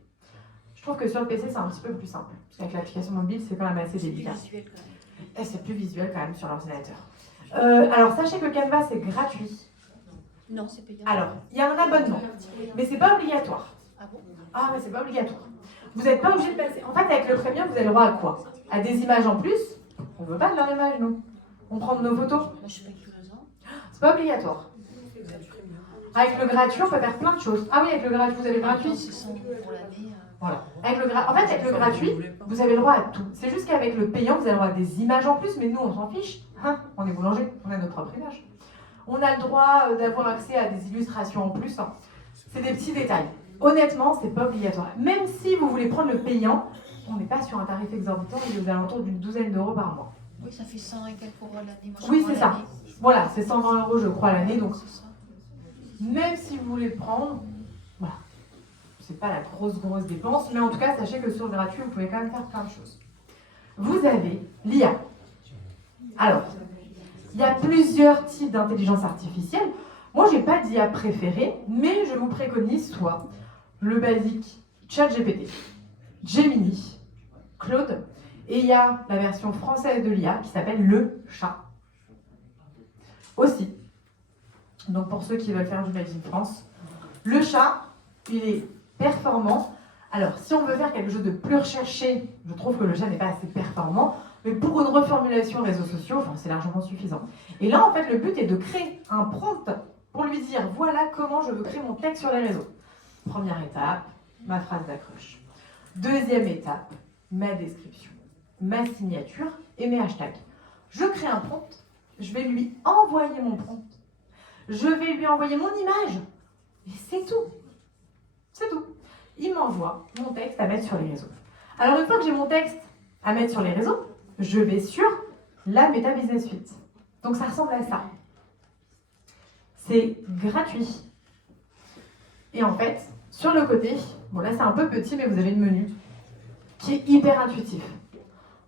Je trouve que sur le PC, c'est un petit peu plus simple. Parce qu'avec l'application mobile, c'est quand même assez délicat. Et c'est plus visuel quand même sur l'ordinateur. Alors, sachez que Canva, c'est gratuit. Non, c'est payant. Alors, il y a un abonnement, mais c'est pas obligatoire. Ah bon? Ah, mais c'est pas obligatoire. Vous n'êtes pas obligé de passer. En fait, avec le premium, vous avez le droit à quoi? À des images en plus. On veut pas de leurs images, nous. On prend de nos photos. Moi, je paye tous les ans. C'est pas obligatoire. Avec le gratuit, on peut faire plein de choses. Ah oui, avec le gratuit, vous avez le gratuit. C'est 100 pour l'année. Voilà. En fait, avec le gratuit, vous avez le droit à tout. C'est juste qu'avec le payant, vous avez le droit à des images en plus, mais nous, on s'en fiche. Hein, on est boulanger, on a notre propre image. On a le droit d'avoir accès à des illustrations en plus. C'est des petits détails. Honnêtement, c'est pas obligatoire. Même si vous voulez prendre le payant, on n'est pas sur un tarif exorbitant, il est aux alentours d'une douzaine d'euros par mois. Oui, ça fait 100 et quelques euros l'année. Moi, je Oui, prends c'est ça. l'année. Voilà, c'est 120 euros, je crois, l'année. Donc, C'est ça. même si vous voulez le prendre, voilà. C'est pas la grosse dépense, mais en tout cas, sachez que sur le gratuit, vous pouvez quand même faire plein de choses. Vous avez l'IA. Alors, il y a plusieurs types d'intelligence artificielle. Moi, je n'ai pas d'IA préférée, mais je vous préconise soit le basique ChatGPT, Gemini, Claude, et il y a la version française de l'IA qui s'appelle le chat. Aussi, donc pour ceux qui veulent faire du Made in France, le chat, il est performant. Alors, si on veut faire quelque chose de plus recherché, je trouve que le chat n'est pas assez performant, mais pour une reformulation réseaux sociaux, enfin, c'est largement suffisant. Et là, en fait, le but est de créer un prompt pour lui dire, voilà comment je veux créer mon texte sur les réseaux. Première étape, ma phrase d'accroche. Deuxième étape, ma description, ma signature et mes hashtags. Je crée un prompt, je vais lui envoyer mon prompt, je vais lui envoyer mon image, et c'est tout. C'est tout. Il m'envoie mon texte à mettre sur les réseaux. Alors, une fois que j'ai mon texte à mettre sur les réseaux, je vais sur la Meta Business Suite. Donc, ça ressemble à ça. C'est gratuit. Et en fait, sur le côté, bon là c'est un peu petit, mais vous avez le menu qui est hyper intuitif.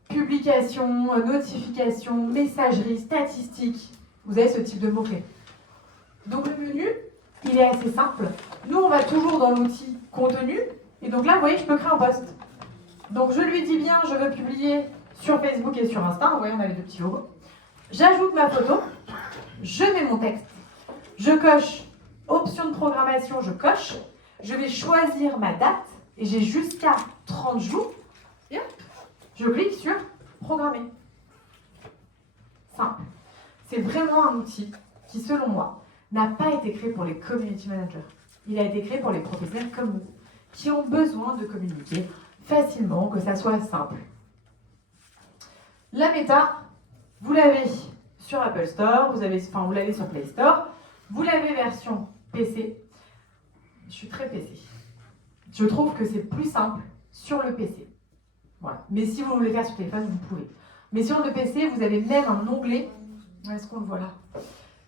Publication, notification, messagerie, statistiques. Vous avez ce type de mots-clés. Donc le menu, il est assez simple. Nous, on va toujours dans l'outil contenu. Et donc là, vous voyez, je peux créer un post. Donc je lui dis bien, je veux publier sur Facebook et sur Insta. Vous voyez, on a les deux petits logos. J'ajoute ma photo. Je mets mon texte. Je coche option de programmation, je coche. Je vais choisir ma date. Et j'ai jusqu'à 30 jours. Et hop, je clique sur programmer. Simple. C'est vraiment un outil qui, selon moi, n'a pas été créé pour les community managers. Il a été créé pour les professionnels comme vous, qui ont besoin de communiquer facilement, que ça soit simple. La méta, vous l'avez sur Apple Store, vous l'avez sur Play Store, vous l'avez version PC. Je suis très PC. Je trouve que c'est plus simple sur le PC. Voilà. Mais si vous voulez faire sur téléphone, vous pouvez. Mais sur le PC, vous avez même un onglet. Est-ce qu'on le voit là?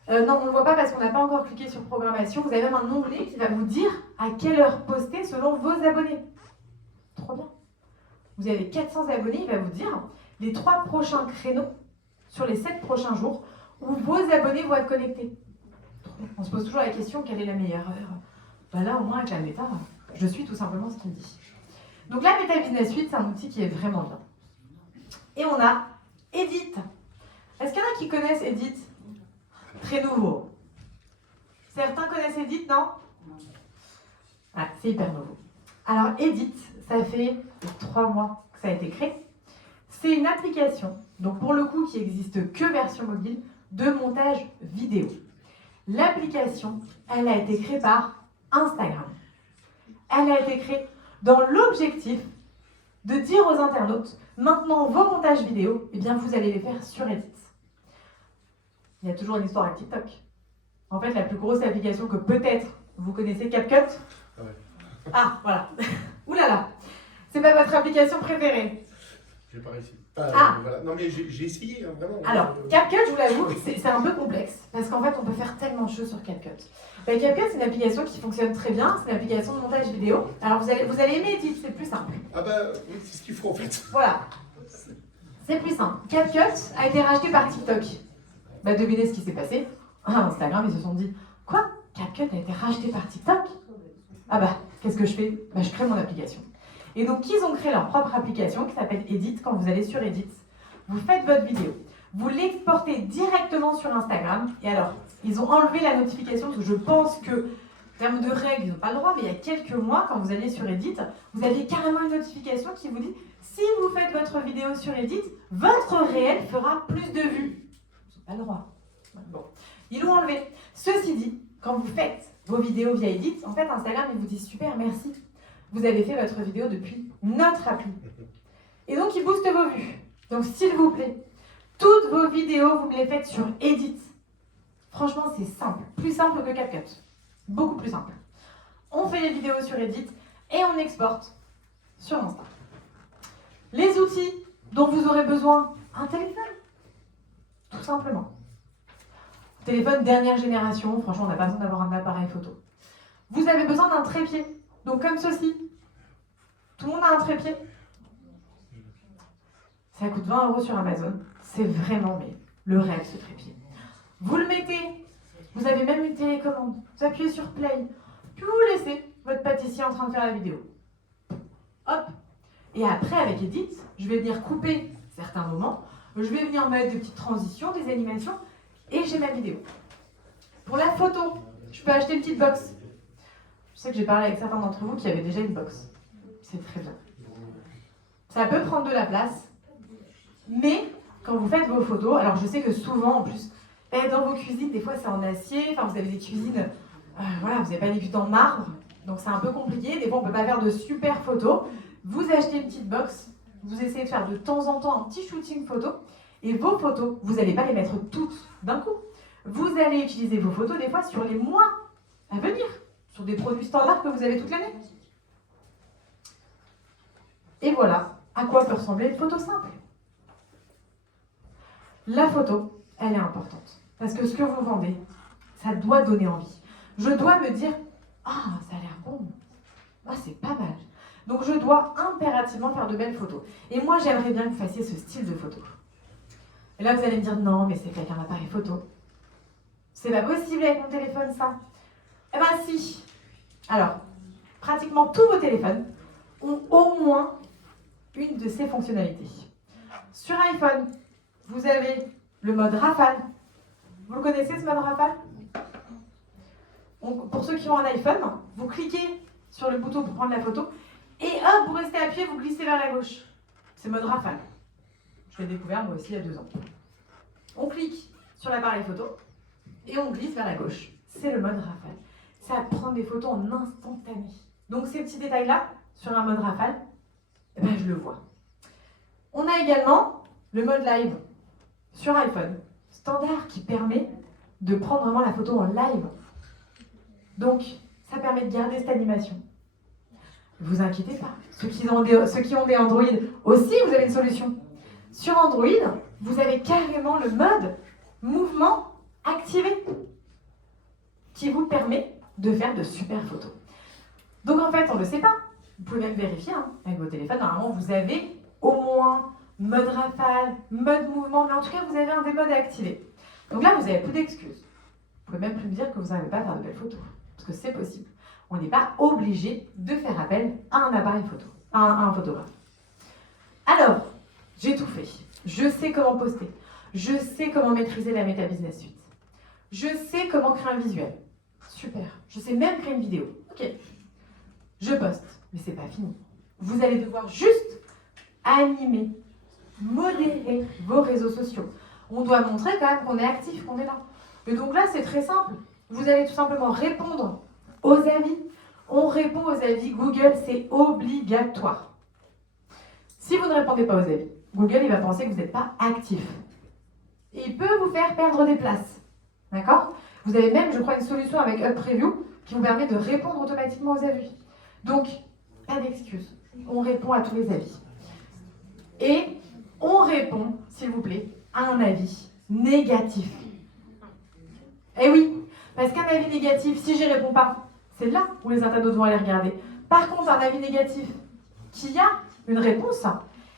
Non, on ne le voit pas parce qu'on n'a pas encore cliqué sur programmation. Vous avez même un onglet qui va vous dire à quelle heure poster selon vos abonnés. Trop bien. Vous avez 400 abonnés, il va vous dire les 3 prochains créneaux sur les 7 prochains jours où vos abonnés vont être connectés. On se pose toujours la question, quelle est la meilleure heure? Ben là, au moins, avec la méta, je suis tout simplement ce qu'il me dit. Donc la Meta Business Suite, c'est un outil qui est vraiment bien. Et on a Edit. Est-ce qu'il y en a qui connaissent Edit? Très nouveau. Certains connaissent Edit, non? Ah, c'est hyper nouveau. Alors Edit, ça fait 3 mois que ça a été créé. C'est une application, donc pour le coup qui n'existe que version mobile, de montage vidéo. L'application, elle a été créée par Instagram. Elle a été créée dans l'objectif de dire aux internautes, maintenant vos montages vidéo, eh bien vous allez les faire sur Edit. Il y a toujours une histoire avec TikTok. En fait, la plus grosse application que peut-être vous connaissez, CapCut. Ah ouais. Ah, voilà. Ouh là là. C'est pas votre application préférée. J'ai pas réussi. Voilà. Non mais j'ai essayé, hein, vraiment. Alors, CapCut, je vous l'avoue, c'est un peu complexe, parce qu'en fait, on peut faire tellement de choses sur CapCut. Bah, CapCut, c'est une application qui fonctionne très bien, c'est une application de montage vidéo. Alors, vous allez aimer Edit, c'est plus simple. Ah bah, oui, c'est ce qu'il faut en fait. Voilà. C'est plus simple. CapCut a été racheté par TikTok. Bah, devinez ce qui s'est passé. Instagram, ils se sont dit, quoi? CapCut a été racheté par TikTok? Ah bah, qu'est-ce que je fais? Bah, je crée mon application. Et donc, ils ont créé leur propre application qui s'appelle Edit. Quand vous allez sur Edit, vous faites votre vidéo. Vous l'exportez directement sur Instagram. Et alors, ils ont enlevé la notification parce que je pense que, en termes de règles, ils n'ont pas le droit. Mais il y a quelques mois, quand vous allez sur Edit, vous aviez carrément une notification qui vous dit si vous faites votre vidéo sur Edit, votre réel fera plus de vues. Ils n'ont pas le droit. Bon, ils l'ont enlevé. Ceci dit, quand vous faites vos vidéos via Edit, en fait, Instagram, il vous dit super, merci. Vous avez fait votre vidéo depuis notre appli. Et donc, il booste vos vues. Donc, s'il vous plaît, toutes vos vidéos, vous me les faites sur Edit. Franchement, c'est simple. Plus simple que CapCut. Beaucoup plus simple. On fait les vidéos sur Edit et on exporte sur Insta. Les outils dont vous aurez besoin, un téléphone. Tout simplement. Téléphone dernière génération. Franchement, on n'a pas besoin d'avoir un appareil photo. Vous avez besoin d'un trépied. Donc, comme ceci. Tout le monde a un trépied? Ça coûte 20 € sur Amazon. C'est vraiment le rêve, ce trépied. Vous le mettez. Vous avez même une télécommande. Vous appuyez sur Play. Puis vous laissez votre pâtissier en train de faire la vidéo. Hop. Et après, avec Edit, je vais venir couper certains moments. Je vais venir mettre des petites transitions, des animations. Et j'ai ma vidéo. Pour la photo, je peux acheter une petite box. Je sais que j'ai parlé avec certains d'entre vous qui avaient déjà une box. C'est très bien. Ça peut prendre de la place, mais quand vous faites vos photos, alors je sais que souvent, en plus, dans vos cuisines, des fois c'est en acier, enfin vous avez des cuisines, voilà, vous n'avez pas des cuisines en marbre, donc c'est un peu compliqué, des fois on ne peut pas faire de super photos. Vous achetez une petite box, vous essayez de faire de temps en temps un petit shooting photo, et vos photos, vous n'allez pas les mettre toutes d'un coup. Vous allez utiliser vos photos des fois sur les mois à venir, sur des produits standards que vous avez toute l'année. Et voilà à quoi peut ressembler une photo simple. La photo, elle est importante. Parce que ce que vous vendez, ça doit donner envie. Je dois me dire, ah, ça a l'air bon. Ah, c'est pas mal. Donc je dois impérativement faire de belles photos. Et moi, j'aimerais bien que vous fassiez ce style de photo. Et là, vous allez me dire, non, mais c'est qu'avec un appareil photo. C'est pas possible avec mon téléphone, ça. Eh ben si. Alors, pratiquement tous vos téléphones ont au moins une de ces fonctionnalités. Sur iPhone, vous avez le mode rafale. Vous le connaissez, ce mode rafale? Pour ceux qui ont un iPhone, vous cliquez sur le bouton pour prendre la photo et hop, vous restez appuyé, vous glissez vers la gauche. C'est mode rafale. Je l'ai découvert moi aussi il y a 2 ans. On clique sur l'appareil photo et on glisse vers la gauche. C'est le mode rafale. Ça prend des photos en instantané. Donc ces petits détails-là, sur un mode rafale, eh ben, je le vois. On a également le mode live sur iPhone, standard, qui permet de prendre vraiment la photo en live. Donc, ça permet de garder cette animation. Ne vous inquiétez pas. Ceux qui ont des Android aussi, vous avez une solution. Sur Android, vous avez carrément le mode mouvement activé qui vous permet de faire de super photos. Donc en fait, on ne le sait pas. Vous pouvez même vérifier avec vos téléphones. Normalement, vous avez au moins mode rafale, mode mouvement, mais en tout cas, vous avez un des modes activés. Donc là, vous n'avez plus d'excuses. Vous pouvez même plus me dire que vous n'arrivez pas à faire de belles photos, parce que c'est possible. On n'est pas obligé de faire appel à un appareil photo, à un photographe. Alors, j'ai tout fait. Je sais comment poster. Je sais comment maîtriser la Meta Business Suite. Je sais comment créer un visuel. Super. Je sais même créer une vidéo. Ok. Je poste, mais c'est pas fini. Vous allez devoir juste animer, modérer vos réseaux sociaux. On doit montrer quand même qu'on est actif, qu'on est là. Et donc là, c'est très simple. Vous allez tout simplement répondre aux avis. On répond aux avis Google, c'est obligatoire. Si vous ne répondez pas aux avis, Google il va penser que vous n'êtes pas actif. Et il peut vous faire perdre des places. D'accord? Vous avez même, je crois, une solution avec UpPreview qui vous permet de répondre automatiquement aux avis. Donc, pas d'excuses. On répond à tous les avis. Et on répond, s'il vous plaît, à un avis négatif. Eh oui, parce qu'un avis négatif, si j'y réponds pas, c'est là où les internautes vont aller regarder. Par contre, un avis négatif qui a une réponse,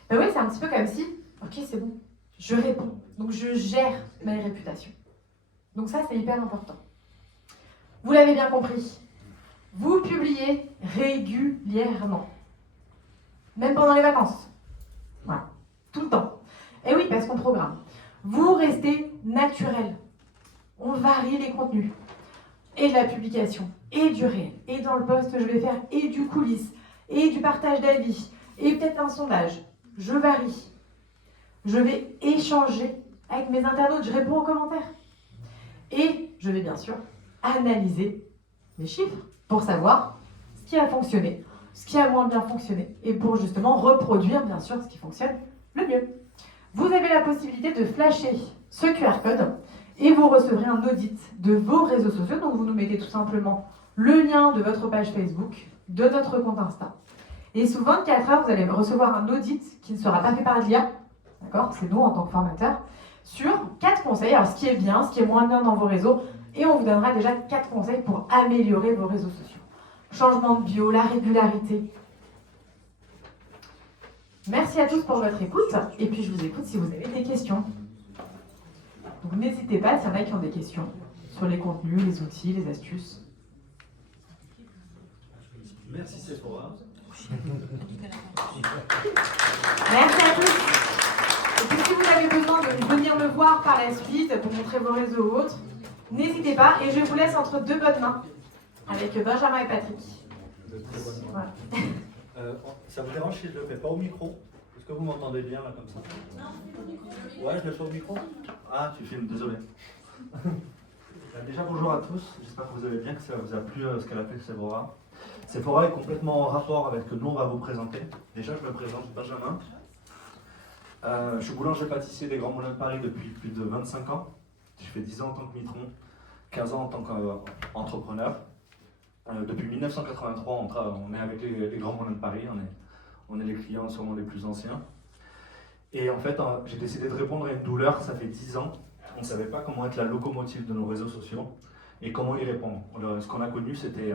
ben oui, c'est un petit peu comme si, ok, c'est bon, je réponds, donc je gère ma réputation. Donc ça, c'est hyper important. Vous l'avez bien compris, vous publiez régulièrement, même pendant les vacances. Voilà, tout le temps. Et oui, parce qu'on programme. Vous restez naturel. On varie les contenus. Et de la publication, et du réel, et dans le post, je vais faire et du coulisses, et du partage d'avis, et peut-être un sondage. Je varie. Je vais échanger avec mes internautes, je réponds aux commentaires. Et je vais bien sûr analyser les chiffres pour savoir ce qui a fonctionné, ce qui a moins bien fonctionné, et pour justement reproduire bien sûr ce qui fonctionne le mieux. Vous avez la possibilité de flasher ce QR code et vous recevrez un audit de vos réseaux sociaux. Donc vous nous mettez tout simplement le lien de votre page Facebook, de notre compte Insta. Et sous 24 heures, vous allez recevoir un audit qui ne sera pas fait par l'IA, d'accord, c'est nous en tant que formateurs, sur 4 conseils. Alors ce qui est bien, ce qui est moins bien dans vos réseaux, et on vous donnera déjà 4 conseils pour améliorer vos réseaux sociaux. Changement de bio, la régularité. Merci à tous pour votre écoute, et puis je vous écoute si vous avez des questions. Donc n'hésitez pas, s'il y en a qui ont des questions sur les contenus, les outils, les astuces. Merci Sephora. Merci à tous. Et puis si vous avez besoin de venir me voir par la suite pour montrer vos réseaux ou autres, n'hésitez pas, et je vous laisse entre deux bonnes mains avec Benjamin et Patrick. Voilà. Ça vous dérange si je le fais pas au micro? Est-ce que vous m'entendez bien là comme ça? Ouais, je le fais au micro? Ah, tu filmes, désolé. Déjà bonjour à tous, j'espère que vous allez bien, que ça vous a plu ce qu'elle a fait Sephora. Sephora est complètement en rapport avec ce que nous on va vous présenter. Déjà je me présente Benjamin. Je suis boulanger-pâtissier des Grands Moulins de Paris depuis plus de 25 ans. Je fais 10 ans en tant que mitron, 15 ans en tant qu'entrepreneur. Depuis 1983, on est avec les Grands Moulins de Paris, on est les clients sûrement les plus anciens. Et en fait, j'ai décidé de répondre à une douleur, ça fait 10 ans. On ne savait pas comment être la locomotive de nos réseaux sociaux et comment y répondre. Ce qu'on a connu, c'était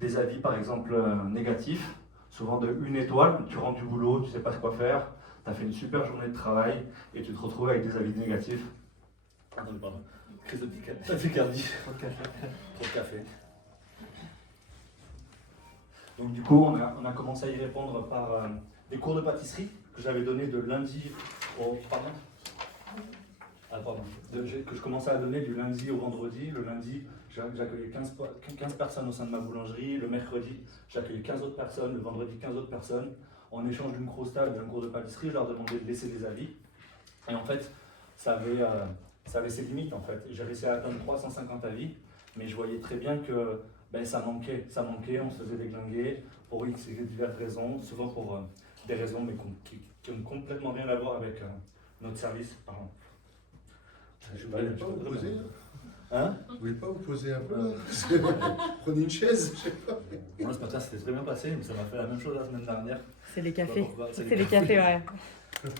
des avis, par exemple, négatifs, souvent de 1 étoile, tu rentres du boulot, tu ne sais pas quoi faire, tu as fait une super journée de travail et tu te retrouves avec des avis négatifs. Attends, pardon, crise de tachycardie. Trop de café. Donc du coup, on a commencé à y répondre par des cours de pâtisserie que j'avais donnés de lundi au... Pardon. Que je commençais à donner du lundi au vendredi. Le lundi, j'accueillais 15 personnes au sein de ma boulangerie. Le mercredi, j'accueillais 15 autres personnes. Le vendredi, 15 autres personnes. En échange d'une croustade et d'un cours de pâtisserie, je leur demandais de laisser des avis. Et en fait, ça avait ses limites en fait. J'ai réussi à atteindre 350 avis, mais je voyais très bien que ça manquait, on se faisait déglinguer pour X et diverses raisons, souvent pour des raisons mais qui ont complètement rien à voir avec notre service. Pardon. Vous ne voulez pas vous poser? Hein? Vous voulez pas vous poser un peu? Prenez une chaise, je sais pas. Moi ce matin c'était très bien passé, mais ça m'a fait la même chose la semaine dernière. C'est les cafés. C'est les cafés, ouais.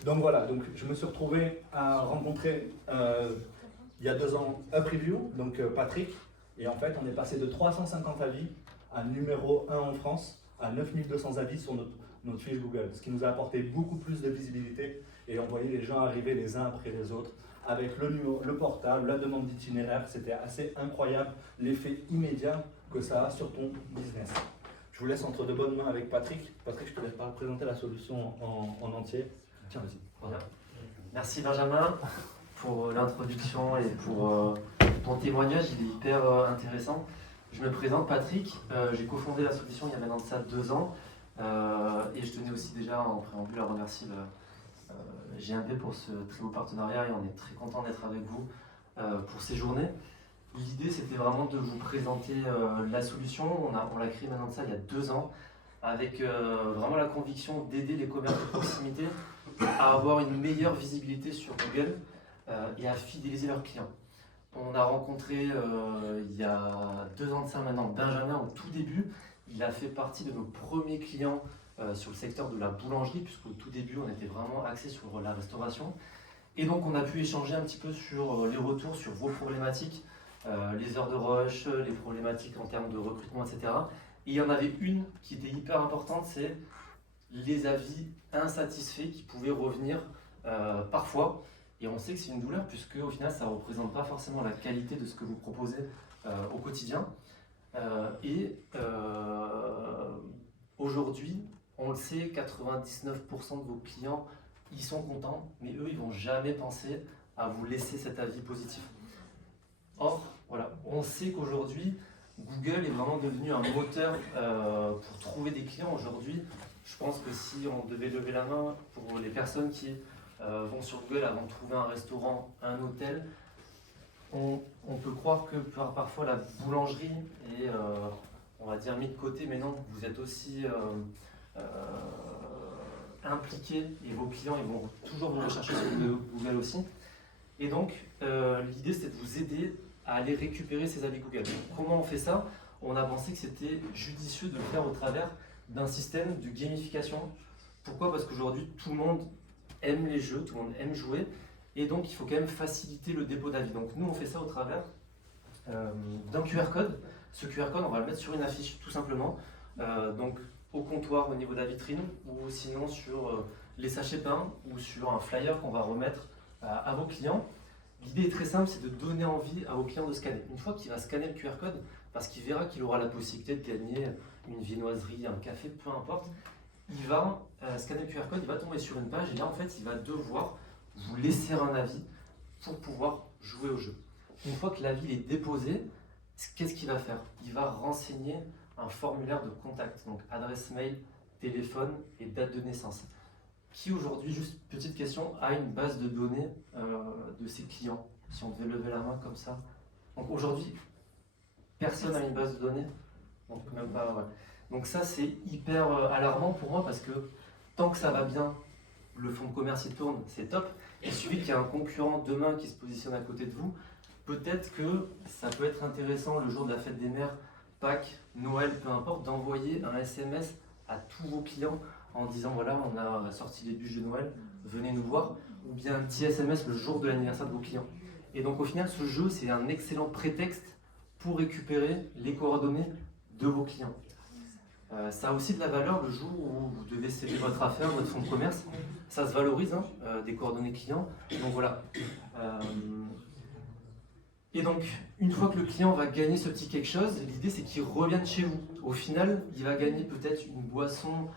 Donc voilà, donc je me suis retrouvé à rencontrer il y a 2 ans UpReview, donc Patrick, et en fait on est passé de 350 avis à numéro 1 en France, à 9200 avis sur notre fiche Google, ce qui nous a apporté beaucoup plus de visibilité et on voyait les gens arriver les uns après les autres avec le portable, la demande d'itinéraire. C'était assez incroyable l'effet immédiat que ça a sur ton business. Je vous laisse entre de bonnes mains avec Patrick. Patrick, je te laisse pas présenter la solution en entier. Tiens, vas-y. Voilà. Merci Benjamin pour l'introduction et pour ton témoignage, il est hyper intéressant. Je me présente Patrick, j'ai cofondé la solution il y a maintenant de ça 2 ans et je tenais aussi déjà en préambule à remercier GMP pour ce très beau partenariat et on est très content d'être avec vous pour ces journées. L'idée c'était vraiment de vous présenter la solution, on l'a créée maintenant de ça il y a 2 ans avec vraiment la conviction d'aider les commerces de proximité à avoir une meilleure visibilité sur Google et à fidéliser leurs clients. On a rencontré il y a 2 ans de ça maintenant Benjamin au tout début. Il a fait partie de nos premiers clients sur le secteur de la boulangerie, puisqu'au tout début, on était vraiment axé sur la restauration. Et donc, on a pu échanger un petit peu sur les retours, sur vos problématiques, les heures de rush, les problématiques en termes de recrutement, etc. Et il y en avait une qui était hyper importante, c'est les avis insatisfaits qui pouvaient revenir parfois. Et on sait que c'est une douleur, puisque au final, ça ne représente pas forcément la qualité de ce que vous proposez au quotidien. Aujourd'hui, on le sait, 99% de vos clients, ils sont contents, mais eux, ils ne vont jamais penser à vous laisser cet avis positif. Or, voilà, on sait qu'aujourd'hui, Google est vraiment devenu un moteur pour trouver des clients. Aujourd'hui, je pense que si on devait lever la main pour les personnes qui vont sur Google avant de trouver un restaurant, un hôtel, on peut croire que parfois la boulangerie est, on va dire, mis de côté, mais non, vous êtes aussi impliqué et vos clients ils vont toujours vous rechercher sur Google aussi. Et donc, l'idée c'est de vous aider à aller récupérer ces avis Google. Comment on fait ça? On a pensé que c'était judicieux de le faire au travers d'un système de gamification. Pourquoi? Parce qu'aujourd'hui, tout le monde aime les jeux, tout le monde aime jouer, et donc il faut quand même faciliter le dépôt d'avis. Donc nous, on fait ça au travers d'un QR code. Ce QR code, on va le mettre sur une affiche, tout simplement. Donc au comptoir, au niveau de la vitrine, ou sinon sur les sachets peints, ou sur un flyer qu'on va remettre à vos clients. L'idée est très simple, c'est de donner envie à vos clients de scanner. Une fois qu'il va scanner le QR code, parce qu'il verra qu'il aura la possibilité de gagner une viennoiserie, un café, peu importe, il va scanner le QR code, il va tomber sur une page et là en fait il va devoir vous laisser un avis pour pouvoir jouer au jeu. Une fois que l'avis est déposé, qu'est-ce qu'il va faire? Il va renseigner un formulaire de contact, donc adresse mail, téléphone et date de naissance. Qui aujourd'hui, juste petite question, a une base de données de ses clients? Si on devait lever la main comme ça. Donc aujourd'hui, personne n'a une base de données. Donc même pas. Ouais. Donc ça c'est hyper alarmant pour moi parce que tant que ça va bien, le fonds de commerce il tourne, c'est top. Il suffit qu'il y ait un concurrent demain qui se positionne à côté de vous. Peut-être que ça peut être intéressant le jour de la fête des mères, Pâques, Noël, peu importe, d'envoyer un SMS à tous vos clients en disant voilà, on a sorti les bûches de Noël, venez nous voir, ou bien un petit SMS le jour de l'anniversaire de vos clients. Et donc au final, ce jeu, c'est un excellent prétexte pour récupérer les coordonnées de vos clients. Ça a aussi de la valeur le jour où vous devez céder votre affaire, votre fonds de commerce. Ça se valorise, hein, des coordonnées clients. Donc voilà. Et donc, une fois que le client va gagner ce petit quelque chose, l'idée c'est qu'il revienne chez vous. Au final, il va gagner peut-être une boisson,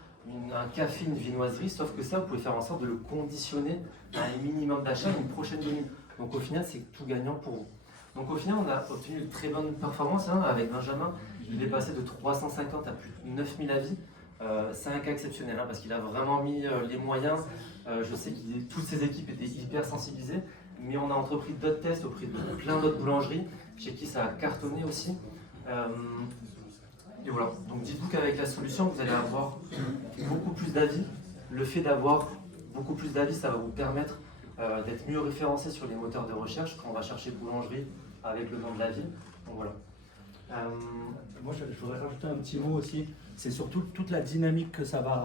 un café, une viennoiserie, sauf que ça, vous pouvez faire en sorte de le conditionner à un minimum d'achat une prochaine venue. Donc au final, c'est tout gagnant pour vous. Donc au final, on a obtenu une très bonne performance hein, avec Benjamin. Il est passé de 350 à plus de 9000 avis. C'est un cas exceptionnel hein, parce qu'il a vraiment mis les moyens. Je sais que toutes ses équipes étaient hyper sensibilisées, mais on a entrepris d'autres tests auprès de plein d'autres boulangeries, chez qui ça a cartonné aussi. Et voilà, donc dites-vous qu'avec la solution, vous allez avoir beaucoup plus d'avis. Le fait d'avoir beaucoup plus d'avis, ça va vous permettre d'être mieux référencé sur les moteurs de recherche quand on va chercher boulangerie avec le nom de la ville. Donc voilà. Moi, je voudrais rajouter un petit mot aussi. C'est surtout toute la dynamique que ça va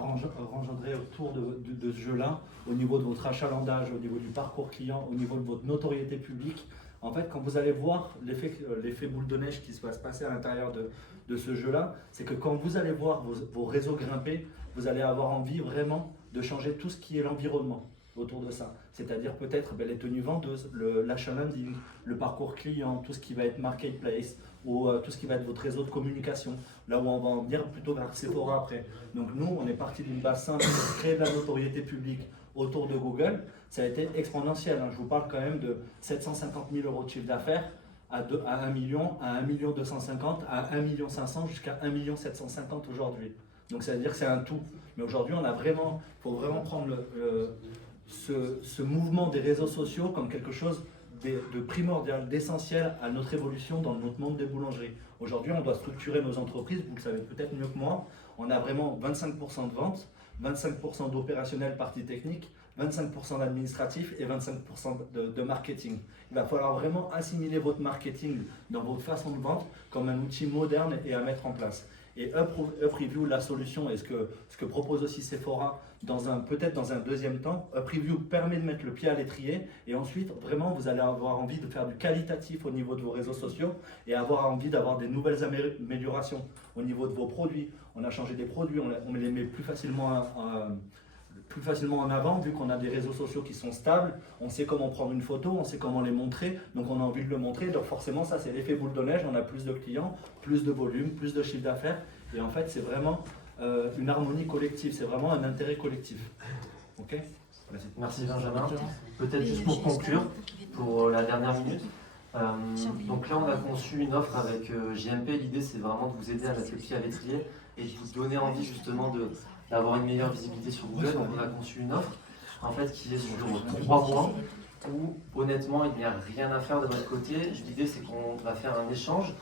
engendrer autour de ce jeu-là, au niveau de votre achalandage, au niveau du parcours client, au niveau de votre notoriété publique. En fait, quand vous allez voir l'effet boule de neige qui va se passer à l'intérieur de ce jeu-là, c'est que quand vous allez voir vos réseaux grimper, vous allez avoir envie vraiment de changer tout ce qui est l'environnement autour de ça. C'est-à-dire peut-être les tenues vendeuses, l'achat landing, le parcours client, tout ce qui va être marketplace, ou tout ce qui va être votre réseau de communication, là où on va en venir plutôt vers Sephora après. Donc nous, on est parti d'une base simple de créer de la notoriété publique autour de Google. Ça a été exponentiel, hein. Je vous parle quand même de 750 000 euros de chiffre d'affaires à 1 million, à 1 250 000, à 1 500 000 jusqu'à 1 750 000 aujourd'hui. Donc ça veut dire que c'est un tout. Mais aujourd'hui, il faut vraiment prendre ce mouvement des réseaux sociaux comme quelque chose de primordial, d'essentiel à notre évolution dans notre monde des boulangeries. Aujourd'hui, on doit structurer nos entreprises, vous le savez peut-être mieux que moi. On a vraiment 25% de ventes, 25% d'opérationnel partie technique, 25% d'administratif et 25% de marketing. Il va falloir vraiment assimiler votre marketing dans votre façon de vendre comme un outil moderne et à mettre en place. Et UpReview, la solution, et ce que propose aussi Sephora, peut-être dans un deuxième temps, UpReview permet de mettre le pied à l'étrier, et ensuite, vraiment, vous allez avoir envie de faire du qualitatif au niveau de vos réseaux sociaux, et avoir envie d'avoir des nouvelles améliorations au niveau de vos produits. On a changé des produits, on les met plus facilement en avant, vu qu'on a des réseaux sociaux qui sont stables, on sait comment prendre une photo, on sait comment les montrer, donc on a envie de le montrer, donc forcément ça c'est l'effet boule de neige, on a plus de clients, plus de volume, plus de chiffre d'affaires, et en fait c'est vraiment une harmonie collective, c'est vraiment un intérêt collectif. Ok ? Merci Benjamin. Peut-être juste pour conclure, pour la dernière minute. Donc là on a conçu une offre avec JMP, l'idée c'est vraiment de vous aider à mettre le pied à l'étrier et de vous donner envie justement d'avoir une meilleure visibilité sur Google. Donc on a conçu une offre en fait qui est sur 3 mois où honnêtement il n'y a rien à faire de votre côté. L'idée c'est qu'on va faire un échange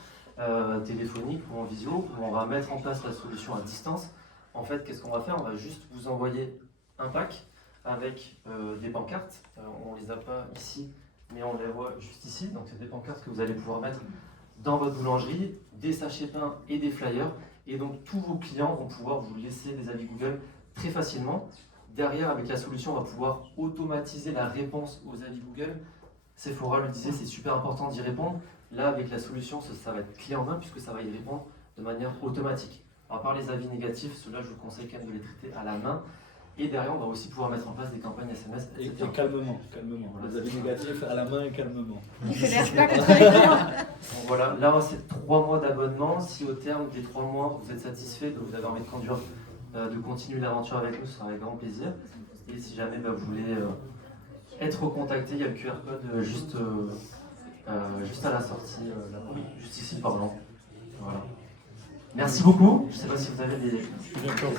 téléphonique ou en visio où on va mettre en place la solution à distance. En fait qu'est-ce qu'on va faire? On va juste vous envoyer un pack avec des pancartes. On les a pas ici mais on les voit juste ici. Donc c'est des pancartes que vous allez pouvoir mettre dans votre boulangerie, des sachets peints et des flyers. Et donc tous vos clients vont pouvoir vous laisser des avis Google très facilement. Derrière, avec la solution, on va pouvoir automatiser la réponse aux avis Google. Sephora le disait, c'est super important d'y répondre. Là, avec la solution, ça va être clé en main puisque ça va y répondre de manière automatique. À part les avis négatifs, ceux-là, je vous conseille quand même de les traiter à la main. Et derrière, on va aussi pouvoir mettre en place des campagnes SMS, etc. Et calmement. Voilà, les avis négatifs à la main et calmement. Il fait l'air pas contre les clients. Donc voilà, là c'est 3 mois d'abonnement. Si au terme des 3 mois vous êtes satisfait, que vous avez envie de conduire, de continuer l'aventure avec nous, ce sera avec grand plaisir. Et si jamais vous voulez être recontacté, il y a le QR code juste à la sortie, juste ici, pardon. Voilà. Merci beaucoup. Je ne sais pas si vous avez des questions.